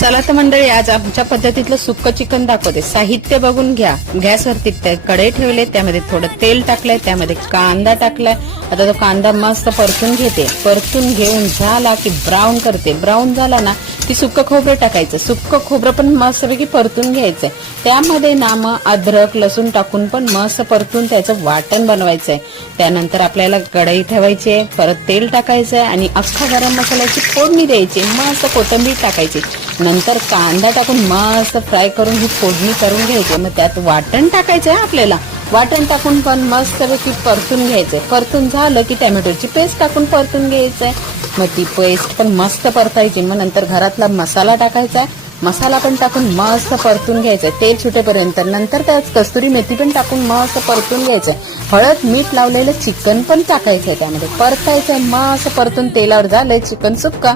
चला तर मंडळी, आज आमच्या पद्धतीतलं सुक्क चिकन दाखवते. साहित्य बघून घ्या. गॅसवरती कढई ठेवले, त्यामध्ये थोडं तेल टाकलंय, त्यामध्ये कांदा टाकलाय. आता तो कांदा मस्त परतून घेते. परतून घेऊन झाला की ब्राऊन करते. ब्राऊन झाला ना की सुक्क खोबरं टाकायचं. सुक्क खोबरं पण मस्तपैकी परतून घ्यायचंय. त्यामध्ये ना मग अद्रक लसूण टाकून पण मस्त परतून त्याचं वाटण बनवायचंय. त्यानंतर आपल्याला कढई ठेवायची आहे, परत तेल टाकायचंय आणि अख्खा गरम मसाल्याची फोडणी द्यायची. मस्त कोथिंबीर टाकायची. नंतर कांदा टाकून मस्त फ्राय करून ही फोडणी करून घ्यायची. मग त्यात वाटण टाकायचंय. आपल्याला वाटण टाकून पण मस्तपैकी परतून घ्यायचंय. परतून झालं की टॅमॅटोची पेस्ट टाकून परतून घ्यायचंय. मग ती पेस्ट पण मस्त परतायची. मग नंतर घरातला मसाला टाकायचा. मसाला पण टाकून मस्त परतून घ्यायचंय तेल सुटेपर्यंत. नंतर त्यात कस्तुरी मेथी पण टाकून मस्त परतून घ्यायचंय. हळद मीठ लावलेलं चिकन पण टाकायचंय. त्यामध्ये परतायचंय. मस्त परतून तेलावर झालंय चिकन सुक्का.